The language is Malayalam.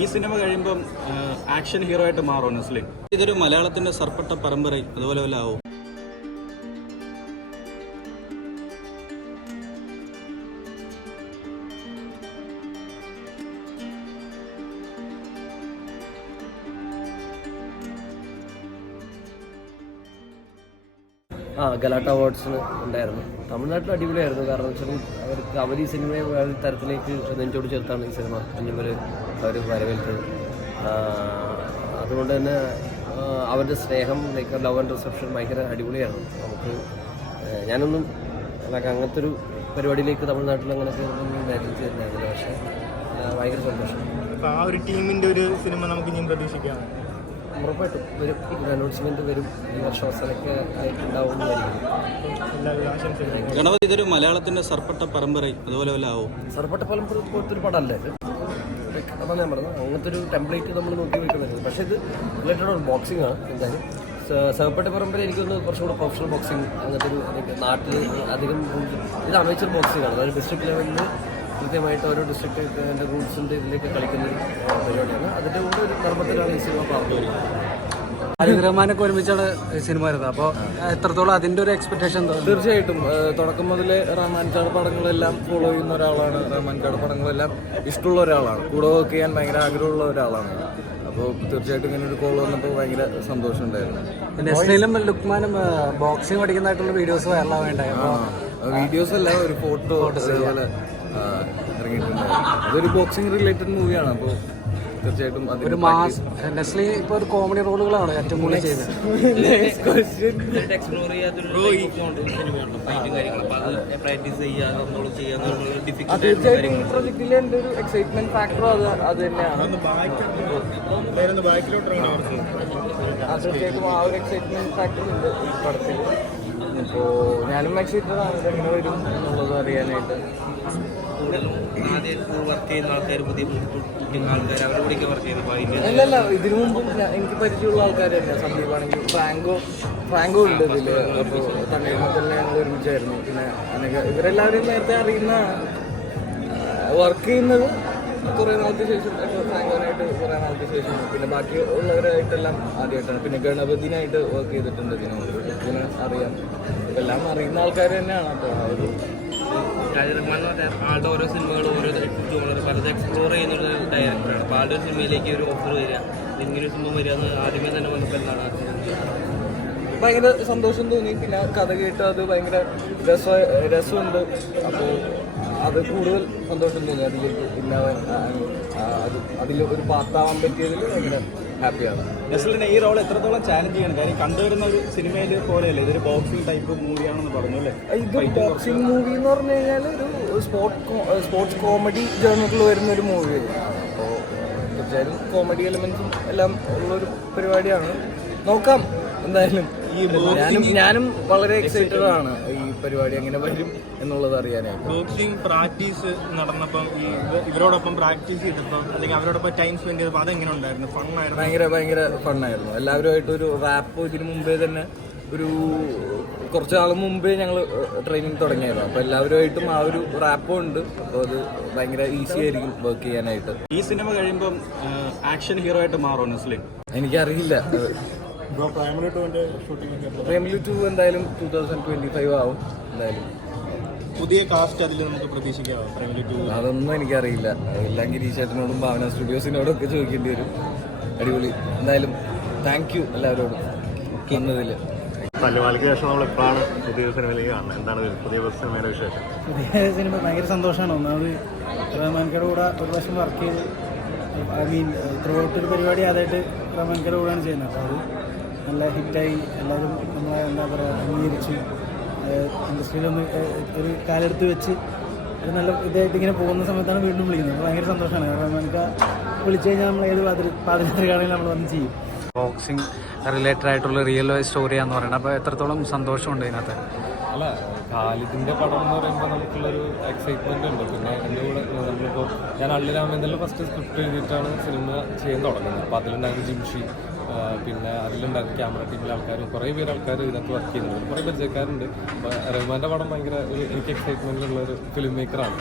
ഈ സിനിമ കഴിയുമ്പം ആക്ഷൻ ഹീറോ ആയിട്ട് മാറും നസ്ലിൻ. ഇതൊരു മലയാളത്തിന്റെ സർപ്പട്ട പരമ്പര അതുപോലെ വല്ല ആവും. ഗലാട്ട അവാർഡ്സിന് ഉണ്ടായിരുന്നു. തമിഴ്നാട്ടിൽ അടിപൊളിയായിരുന്നു. കാരണം വെച്ചാൽ അവർക്ക് അവർ ഈ സിനിമയെ വേറെ തരത്തിലേക്ക് നെഞ്ചോട് ചേർത്താണ് ഈ സിനിമ കുഞ്ഞുങ്ങൾ അവർ വരവേൽത്തത്. അതുകൊണ്ട് തന്നെ അവരുടെ സ്നേഹം ലൈക്ക് ലവ് ആൻഡ് റിസപ്ഷൻ ഭയങ്കര അടിപൊളിയായിരുന്നു. നമുക്ക് ഞാനൊന്നും അങ്ങനത്തെ ഒരു പരിപാടിയിലേക്ക് തമിഴ്നാട്ടിൽ അങ്ങനെ ഇമാജിൻ ചെയ്തിട്ടുണ്ടായിരുന്നില്ല. പക്ഷേ ഭയങ്കര സന്തോഷം. അപ്പോൾ ആ ഒരു ടീമിൻ്റെ ഒരു സിനിമ നമുക്ക് ഇനിയും പ്രതീക്ഷിക്കാം. ഉറപ്പായിട്ടും വരും. അനൗൺസ്മെന്റ് വരും. ഈ വർഷം അവസാനമൊക്കെ ആയിട്ടുണ്ടാവും. ഗണപതി ഇതൊരു മലയാളത്തിന്റെ സർപ്പട്ട പരമ്പര അതുപോലെ വല്ല ആവും. സർപ്പട്ട പരമ്പര പോലത്തെ ഒരു പടമല്ലേ ഇത്? അതാണ് ഞാൻ പറഞ്ഞത്. അങ്ങനത്തെ ഒരു ടെംപ്ലേറ്റ് നമ്മൾ നോക്കി വെക്കുന്നത്. പക്ഷേ ഇത് റിലേറ്റഡ് ഒരു ബോക്സിംഗ് ആണ്. എന്തായാലും സർപ്പട്ട പരമ്പര എനിക്കൊന്ന് കുറച്ചുകൂടെ പ്രൊഫഷണൽ ബോക്സിംഗ് അങ്ങനത്തെ ഒരു നാട്ടിൽ അധികം ഇത് അമേച്ചർ ബോക്സിംഗ് ആണ്. അതായത് ഡിസ്ട്രിക്ട് ലെവലിൽ കൃത്യമായിട്ട് ഓരോ ഡിസ്ട്രിക്റ്റിൻ്റെ റൂൾസിൻ്റെ ഇതിലേക്ക് കളിക്കുന്ന ഒരു പരിപാടിയാണ്. അതിൻ്റെ കൂടെ ഒരു നിർമ്മത്തിലാണ് ഈ സിനിമ പറഞ്ഞു വരുന്നത്. റഹ്മാനൊക്കെ ഒരുമിച്ചാണ് സിനിമ വരുന്നത്. അപ്പോൾ എത്രത്തോളം അതിൻ്റെ ഒരു എക്സ്പെക്ടേഷൻ? തീർച്ചയായിട്ടും തുടക്കം മുതലേ റഹ്മാൻ ചാട് പടങ്ങളെല്ലാം ഫോളോ ചെയ്യുന്ന ഒരാളാണ്. റഹ്മാൻ ചാട് പടങ്ങളെല്ലാം ഇഷ്ടമുള്ള ഒരാളാണ്. കൂടെ വർക്ക് ചെയ്യാൻ ഭയങ്കര ആഗ്രഹമുള്ള ഒരാളാണ്. അപ്പോൾ തീർച്ചയായിട്ടും ഇങ്ങനെ ഒരു കോൾ വന്നപ്പോൾ ഭയങ്കര സന്തോഷം ഉണ്ടായിരുന്നു. നെസ്ലിലും ലുക്മാനും ബോക്സിംഗ് പഠിക്കുന്നതായിട്ടുള്ള വീഡിയോസ് വൈറലാവേണ്ടായി. വീഡിയോസ് അല്ല, ഒരു ഫോട്ടോ അതേപോലെ ഇറങ്ങിയിട്ടുണ്ടായിരുന്നു. അതൊരു ബോക്സിംഗ് റിലേറ്റഡ് മൂവിയാണ്. അപ്പോൾ തീർച്ചയായിട്ടും ഒരു മാസ് നെസ്ലി ഇപ്പോൾ ഒരു കോമഡി റോളുകളാണ് ഏറ്റവും കൂടുതൽ ചെയ്യുന്നത്. തീർച്ചയായിട്ടും ഈ പ്രൊജക്റ്റിലെ എൻ്റെ ഒരു എക്സൈറ്റ്മെന്റ് ഫാക്ടറും അത് തന്നെയാണ്. തീർച്ചയായിട്ടും ആ ഒരു എക്സൈറ്റ്മെന്റ് ഫാക്ടർ ഉണ്ട് ഈ പടത്തിൽ. ഇപ്പോൾ ഞാനും എക്സൈറ്റഡ് ആണ് എങ്ങനെ വരും എന്നുള്ളത് അറിയാനായിട്ട്. അല്ലല്ല, ഇതിനു മുമ്പും എനിക്ക് പരിചയമുള്ള ആൾക്കാർ തന്നെയാണ്. സന്ദീപാണെങ്കിൽ ഫ്രാങ്കോ ഉണ്ട് ഇതിൽ. അപ്പോൾ തണ്ണീർമത്തലിനെ ഞങ്ങൾ ഒരുമിച്ചായിരുന്നു. പിന്നെ ഇവരെല്ലാവരും നേരത്തെ അറിയുന്നതാണ്. വർക്ക് ചെയ്യുന്നത് കുറേ നാൾക്ക് ശേഷം, ഫ്രാങ്കോനായിട്ട് കുറേ നാൾക്ക് ശേഷം. പിന്നെ ബാക്കി ഉള്ളവരായിട്ടെല്ലാം ആദ്യമായിട്ടാണ്. പിന്നെ ഗണപതിനായിട്ട് വർക്ക് ചെയ്തിട്ടുണ്ട്. ഇതിനെ അറിയാം. എല്ലാം അറിയുന്ന ആൾക്കാർ തന്നെയാണ്. അപ്പോൾ ആ ഒരു ആളുടെ ഓരോ സിനിമകളും ഓരോ ജോണർ പലത് എക്സ്പ്ലോർ ചെയ്യുന്ന ഒരു ഡയറക്ടറാണ്. അപ്പോൾ ആളുടെ ഒരു സിനിമയിലേക്ക് ഒരു ഓഫർ വരിക, ഇങ്ങനെ സിനിമ വരിക എന്ന് ആദ്യമേ തന്നെ വന്നപ്പോൾ എന്താണ് ഭയങ്കര സന്തോഷം തോന്നി. പിന്നെ കഥ കേട്ട് അത് ഭയങ്കര രസമുണ്ട്. അപ്പോൾ അത് കൂടുതൽ സന്തോഷം തോന്നി. അതിലേക്ക് പിന്നെ അതിൽ ഒരു പാർട്ടാവാൻ പറ്റിയതിൽ ഭയങ്കര ഹാപ്പിയാണ്. നസ്ലിനെ ഈ റോൾ എത്രത്തോളം ചാലഞ്ച് ചെയ്യണം? കാര്യം കണ്ടുവരുന്ന ഒരു സിനിമയിൽ പോലെയല്ലേ, ഇതൊരു ബോക്സിംഗ് ടൈപ്പ് മൂവിയാണെന്ന് പറഞ്ഞു അല്ലേ? ഇത് ബോക്സിംഗ് മൂവി എന്ന് പറഞ്ഞു കഴിഞ്ഞാൽ ഒരു സ്പോർട്സ് കോമഡി ജേണറിൽ വരുന്ന ഒരു മൂവിയാണ്. അപ്പോൾ തീർച്ചയായും കോമഡി എലമെന്റ്സും എല്ലാം ഉള്ളൊരു പരിപാടിയാണ്. നോക്കാം എന്തായാലും. ഞാനും വളരെ എക്സൈറ്റഡ് ആണ് ഈ പരിപാടി എങ്ങനെ വരും എന്നുള്ളത് അറിയാനായിട്ട്. ബോക്സിംഗ് പ്രാക്ടീസ് നടന്നപ്പം ഇവരോടൊപ്പം പ്രാക്ടീസ് ചെയ്തപ്പോൾ അല്ലെങ്കിൽ അവരോടൊപ്പം ടൈം സ്പെൻഡ് ചെയ്തപ്പോൾ അതെങ്ങനെ ഉണ്ടായിരുന്നു? ഫണ്ണായിരുന്നു? ഭയങ്കര ഫണ്ണായിരുന്നു. എല്ലാവരുമായിട്ട് ഒരു റാപ്പ് ഇതിന് മുമ്പേ തന്നെ ഒരു കുറച്ച് നാൾ മുമ്പേ ഞങ്ങൾ ട്രെയിനിങ് തുടങ്ങിയായിരുന്നു. അപ്പോൾ എല്ലാവരുമായിട്ടും ആ ഒരു റാപ്പും ഉണ്ട്. അപ്പോൾ അത് ഭയങ്കര ഈസി ആയിരിക്കും വർക്ക് ചെയ്യാനായിട്ട്. ഈ സിനിമ കഴിയുമ്പം ആക്ഷൻ ഹീറോ ആയിട്ട് മാറും നസ്ലിൻ. എനിക്കറിയില്ല. പ്രേമലു 2 എന്തായാലും 2025 ആവും. എന്തായാലും പുതിയ കാസ്റ്റ് അതിൽ നമുക്ക് പ്രതീക്ഷിക്കാം. പ്രേമലു 2 അതൊന്നും എനിക്കറിയില്ല. എല്ലാം ഗിരീഷേട്ടനോടും ഭാവന സ്റ്റുഡിയോസിനോടും ഒക്കെ ചോദിക്കേണ്ടി വരും. അടിപൊളി. എന്തായാലും താങ്ക് യു എല്ലാവരോടും വന്നതിൽ. തല്ലുമാലിക്ക് ശേഷം നമ്മൾ എപ്പോഴാണ് പുതിയ സിനിമയിലേക്ക് കാണുന്നത്? എന്താണ് പുതിയ സിനിമയുടെ വിശേഷം? പുതിയ സിനിമ ഭയങ്കര സന്തോഷമാണ്. ഒന്നാമത് റഹ്മാൻകയുടെ കൂടെ ഒരു പ്രാവശ്യം വർക്ക് ചെയ്ത് ത്രൂഔട്ട് ഒരു പരിപാടി ആദ്യമായിട്ട് റഹ്മാൻകയുടെ കൂടെയാണ് ചെയ്യുന്നത്. അപ്പോൾ അത് നല്ല ഹിറ്റായി. എല്ലാവരും നമ്മളെ എന്താ പറയുക അംഗീകരിച്ചു. ഇൻഡസ്ട്രിയിലൊന്ന് ഒരു കാലെടുത്ത് വെച്ച് ഒരു നല്ല ഇതായിട്ട് ഇങ്ങനെ പോകുന്ന സമയത്താണ് വീണ്ടും വിളിക്കുന്നത്. അപ്പോൾ ഭയങ്കര സന്തോഷമാണ്. റഹ്മാൻക വിളിച്ചു കഴിഞ്ഞാൽ നമ്മൾ ഏത് പാതിരാത്രി കാണുകയും നമ്മൾ വന്ന് ചെയ്യും. ബോക്സിങ് റിലേറ്റഡ് ആയിട്ടുള്ള റിയൽ ലൈഫ് സ്റ്റോറിയാന്ന് പറയുന്നത്. അപ്പോൾ എത്രത്തോളം സന്തോഷമുണ്ട് ഇതിനകത്ത്? അല്ല, ഖാലിദിൻ്റെ പടം എന്ന് പറയുമ്പോൾ നമുക്കുള്ളൊരു എക്സൈറ്റ്മെൻ്റ് ഉണ്ട്. പിന്നെ എൻ്റെ കൂടെ നമ്മളിപ്പോൾ ഞാൻ അള്ളിരാമേന്ദ്രനിൽ ഫസ്റ്റ് സ്ക്രിപ്റ്റ് എഴുതിയിട്ടാണ് സിനിമ ചെയ്യാൻ തുടങ്ങുന്നത്. അപ്പോൾ അതിലുണ്ടായിരുന്ന ജിംഷി, പിന്നെ അതിലുണ്ടായിരുന്ന ക്യാമറ ടീമിലെ ആൾക്കാരും കുറേ ആൾക്കാർ ഇതിനകത്ത് വർക്ക് ചെയ്യുന്നുണ്ട്. കുറേ പരിചയക്കാരുണ്ട്. അപ്പോൾ റഹ്മാൻ്റെ പടം ഭയങ്കര എനിക്ക് എക്സൈറ്റ്മെൻറ്റുള്ള ഒരു ഫിലിം മേക്കറാണ്.